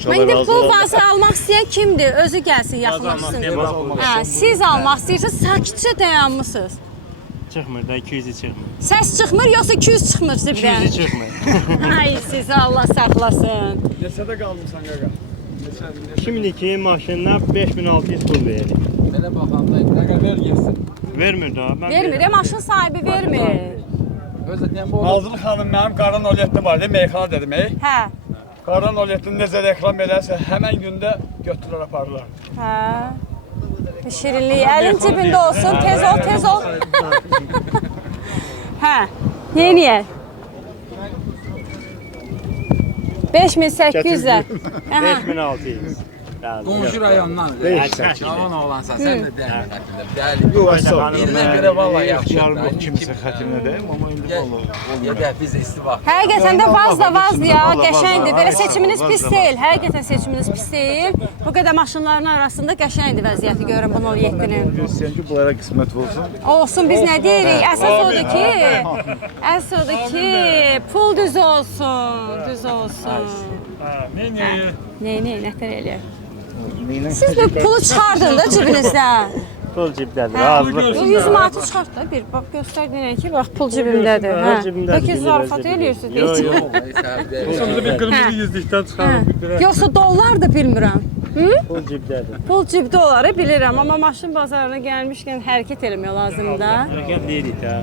İnşallah İndi razı bu olsun. vazı almaq istəyən kimdir? Özü gəlsin, yaxınlaşsın. Hə, siz almaq istəyirsiniz, sakitcə dayanmısınız. Çıxmır da 200'ü çıxmır. Səs çıxmır, yoxsa 200 çıxmır sizdən? 200'ü çıxmır. Ay, sizi Allah saxlasın. Neçədə qalmısan qaqa? Şimdiki maşından 5600 pul verir. Belə baxanda qaqa ver gəlsin. Vermir daha. Ben Vermir, maşın sahibi vermir. Özə tempo. Nazlı xanım mənim qaran olyettim var, meyxana dedim. Hə, Qaran olyetini necə reklam eləsə, həmən gündə götürür aparırlar. hə. Şirinlik, əlin cibində olsun, tez ol, tez ol. Hə, yeniyək. 5800'ə. 5600. Qonşu rayondan. Cavan oğlansan, sən də dəli. Yox, sağ Birinə görə vallahi yaxşı. Yarın kimisə xətrinə deyim, amma indi vallahi. Gedək biz istifadə. Həqiqətən də vaz ya, qəşəngdir. Belə seçiminiz pis deyil. Həqiqətən seçiminiz pis deyil. Bu qədər maşınların arasında qəşəngdir vəziyyəti görün bu 07-nin. İstəyən ki, bunlara qismət olsun. Olsun, biz nə deyirik? Əsas odur ki, pul düz olsun, düz olsun. Neyi, nətər eləyək? Siz bir pulu çıxardın da cibinizdən. Pul cibdədir, azlıq. 100 manatı çıxart da bir, bax göstərdin ki, bax pul cibimdədir. Pul cibimdədir, Bəlkə bilir, zarafat bilir. eləyirsiniz. Yox, heç- yox. Sonra bir qırmızı yüzlükdən çıxarıb. Yoxsa dollar da bilmirəm. Pul cibdədir. Pul cibdə oları bilirəm, amma maşın bazarına gəlmişkən hərəkət eləmək lazımdır da. Hərəkət deyirik də.